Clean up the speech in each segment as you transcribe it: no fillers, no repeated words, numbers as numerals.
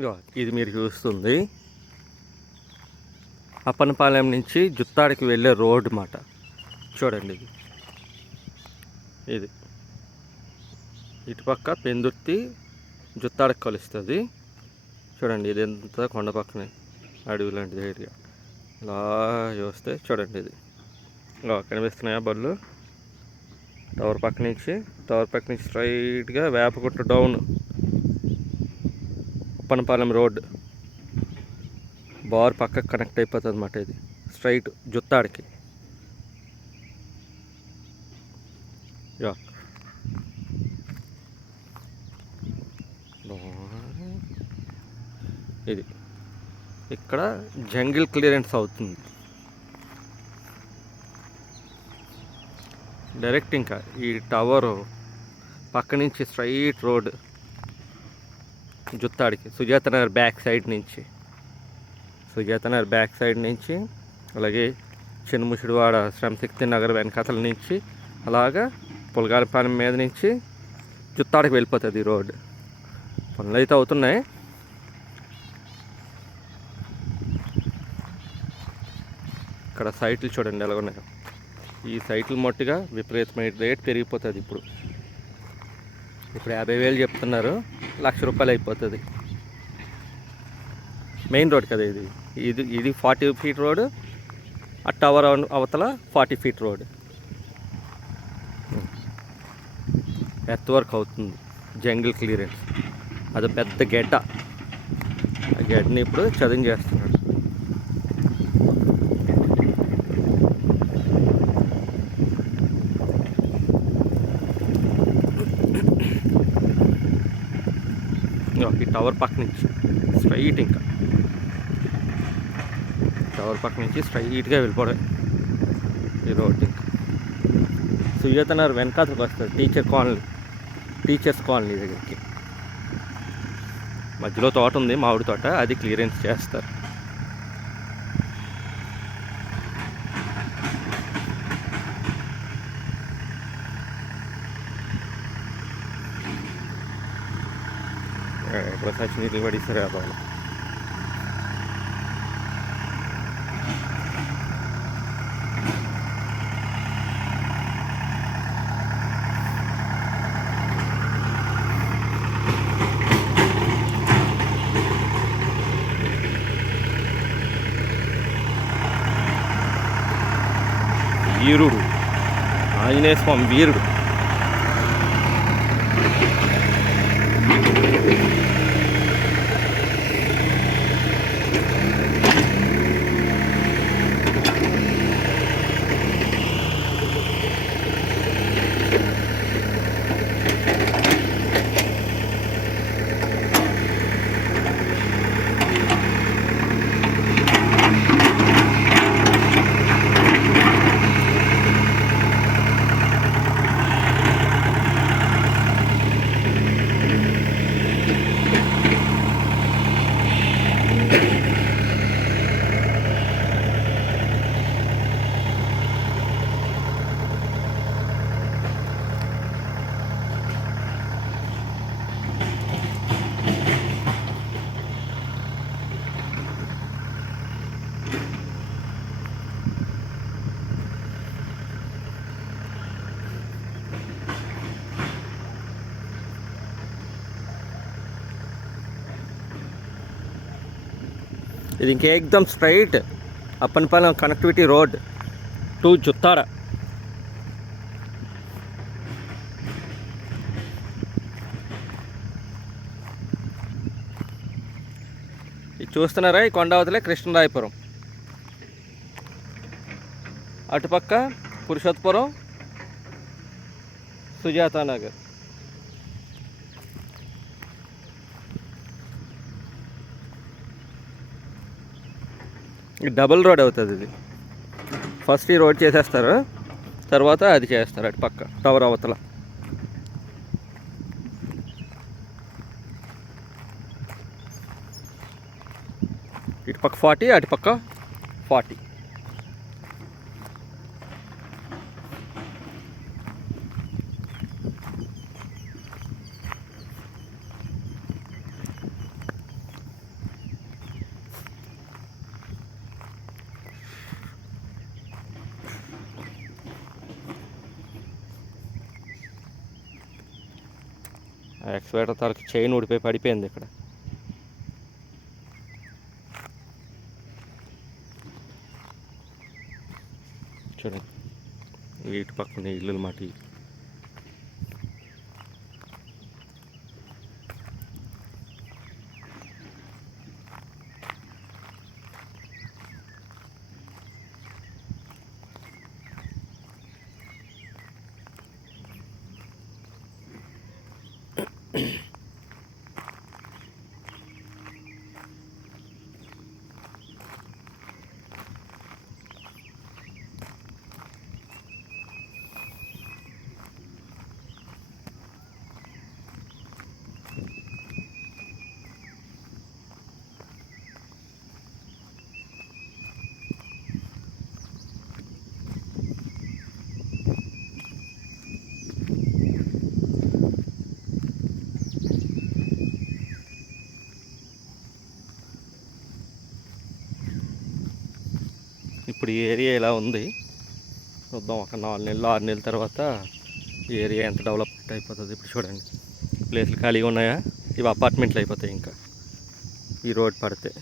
ఇగో ఇది మీరు చూస్తుంది అప్పనపాలెం నుంచి జుత్తాడికి వెళ్ళే రోడ్ మాట. చూడండి ఇది ఇటుపక్క పెందుర్తి జుత్తాడికి కలుస్తుంది. చూడండి ఇది ఎంత కొండ పక్కనే అడవి లాంటిది ఏరియా. ఇలా చూస్తే చూడండి ఇది ఇలా కనిపిస్తున్నాయా బళ్ళు. టవర్ పక్క నుంచి స్ట్రైట్గా వేపగుట్ట డౌన్ అప్పనపాలెం రోడ్ బార్ పక్కకు కనెక్ట్ అయిపోతుంది అన్నమాట. ఇది స్ట్రైట్ జుత్తాడికి. ఇది ఇక్కడ జంగిల్ క్లియరెన్స్ అవుతుంది డైరెక్ట్. ఇంకా ఈ టవర్ పక్క నుంచి స్ట్రైట్ రోడ్ జుత్తాడికి సుజాత నగర్ బ్యాక్ సైడ్ నుంచి అలాగే చిన్నముషిడివాడ శ్రమశక్తి నగర్ వెనకాతల నుంచి అలాగా పులగాలపాలెం మీద నుంచి జుత్తాడికి వెళ్ళిపోతుంది ఈ రోడ్. పనులు అయితే అవుతున్నాయి. ఇక్కడ సైట్లు చూడండి ఎలా ఉన్నాయో. ఈ సైట్లు మొట్టిగా విపరీతమైన రేట్ పెరిగిపోతుంది. ఇప్పుడు 50,000 చెప్తున్నారు, ₹1,00,000 అయిపోతుంది. మెయిన్ రోడ్ కదా ఇది 40 ఫీట్ రోడ్. ఆ టవర్ అవతల 40 ఫీట్ రోడ్. ఎర్త్ వర్క్ అవుతుంది, జంగిల్ క్లియరెన్స్. అది పెద్ద గడ్డ. ఆ గడ్డని ఇప్పుడు చదును చేస్తున్నాడు. ఈ టవర్ పక్క నుంచి స్ట్రైట్, ఇంకా టవర్ పక్క నుంచి స్ట్రైట్గా వెళ్ళిపోవడం ఈ రోడ్. ఇంకా సుజాత నగర్ వెనకాతలకు వస్తుంది టీచర్స్ కాలనీ దగ్గరికి. మధ్యలో తోట ఉంది, మామిడి తోట, అది క్లియరెన్స్ చేస్తారు. ఇప్పుడు సచి నీళ్ళు పడిస్తారు బాగా. వీరుడు ఆంజనేయ స్వామి వీరుడు. ఇది ఇంకేకదం straight Appanapalem connectivity road to Juttada. ఇది చూస్తున్నారా, ఈ కొండావతలే కృష్ణరాయపురం, అటుపక్క పురుషోత్తపురం, సుజాత నగర్. డబుల్ రోడ్ అవుతుంది ఇది. ఫస్ట్ ఈ రోడ్ చేసేస్తారు, తర్వాత అది చేస్తారు అటు పక్క టవర్ అవతల. ఇటు పక్క 40, అటు పక్క 40. ఎక్స్వేటర్ తాలకి చైన్ ఊడిపోయి పడిపోయింది ఇక్కడ. చూడండి ఇటు పక్కన ఇల్లు మాట. ఇప్పుడు ఈ ఏరియా ఇలా ఉంది. చూద్దాం ఒక 4 నెలలు 6 నెలల తర్వాత ఈ ఏరియా ఎంత డెవలప్మెంట్ అయిపోతుంది. ఇప్పుడు చూడండి ప్లేస్లు ఖాళీగా ఉన్నాయా, ఇవి అపార్ట్మెంట్లు అయిపోతాయి ఇంకా ఈ రోడ్ పడితే.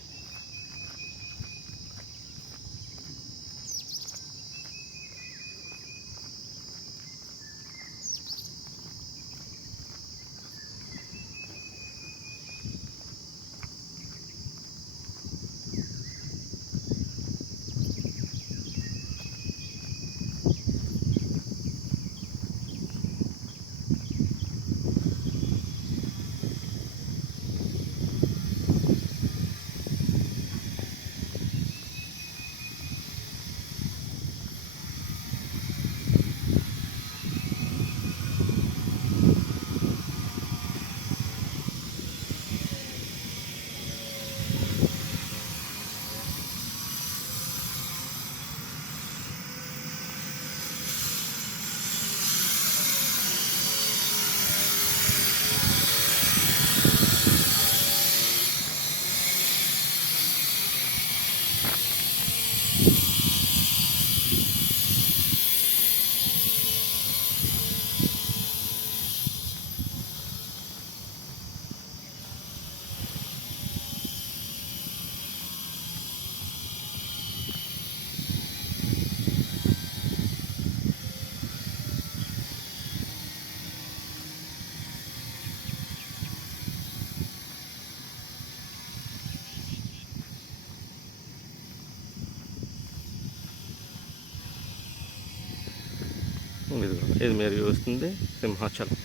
ఇది మీరు చూస్తుంది సింహాచలం.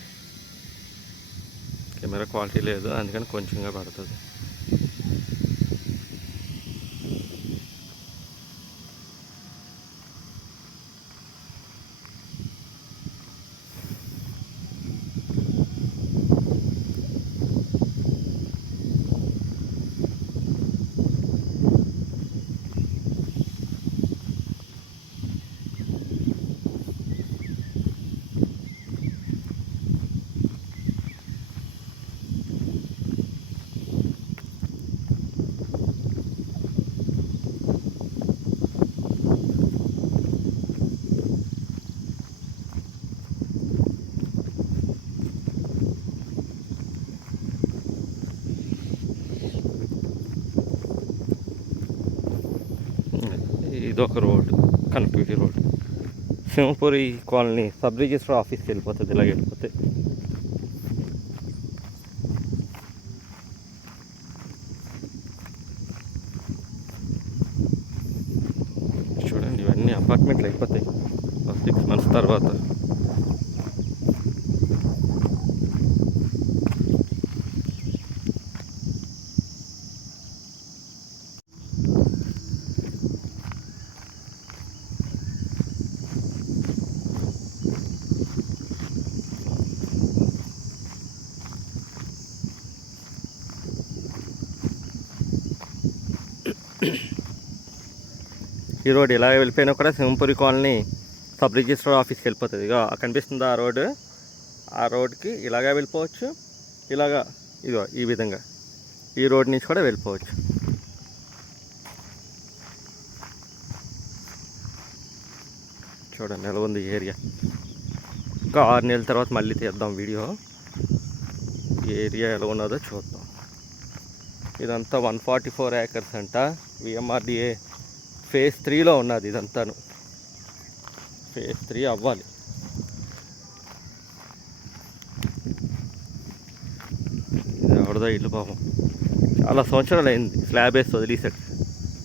కెమెరా క్వాలిటీ లేదు అందుకని కొంచెంగా పడుతుంది. ఇదొక road, connectivity road. Simhapuri colony sub register ఆఫీస్కి వెళ్ళిపోతుంది ఇలాగ వెళ్ళిపోతే. చూడండి ఇవన్నీ అపార్ట్మెంట్లు అయిపోతాయి 6 months తర్వాత. ఈ రోడ్ ఇలా వెళ్ళిపోయినా కూడా సింహపురి కాలనీ సబ్ రిజిస్టర్ ఆఫీస్కి వెళ్ళిపోతుంది. ఇక కనిపిస్తుంది ఆ రోడ్డు. ఆ రోడ్కి ఇలాగా వెళ్ళిపోవచ్చు, ఇలాగా ఇదిగో ఈ విధంగా ఈ రోడ్ నుంచి కూడా వెళ్ళిపోవచ్చు. చూడండి ఎలా ఉంది ఏరియా. ఇంకా 6 నెలల తర్వాత మళ్ళీ తీద్దాం వీడియో. ఈ ఏరియా ఎలా ఉన్నదో చూద్దాం. ఇదంతా 144 ఏకర్స్ అంట. విఎంఆర్డిఏ ఫేజ్ 3లో ఉన్నది ఇదంతాను. ఫేజ్ 3 అవ్వాలి. ఇది ఎవరిదో ఇల్లు పాపం, చాలా సంవత్సరాలు అయింది స్లాబ్ వేసి వదిలేసాడు.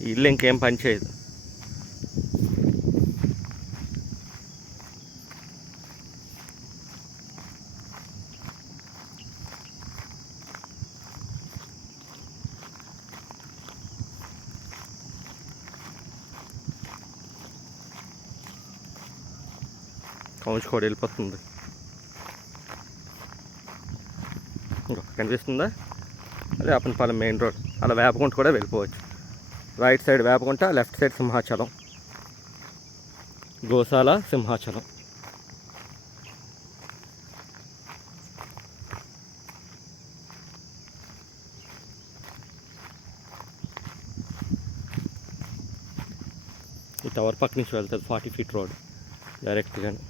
ఈ ఇల్లు ఇంకేం పని చేయదు. కౌంచుకోడు వెళ్ళిపోతుంది. కనిపిస్తుందా? అదే అప్పనపాలెం మెయిన్ రోడ్. అలా వేపకుంట కూడా వెళ్ళిపోవచ్చు. Right side Vepakunta, left side Simhachalam, గోశాల, సింహాచలం. ఈ టవర్ పక్క నుంచి వెళ్తుంది 40 ఫీట్ రోడ్ డైరెక్ట్గానే.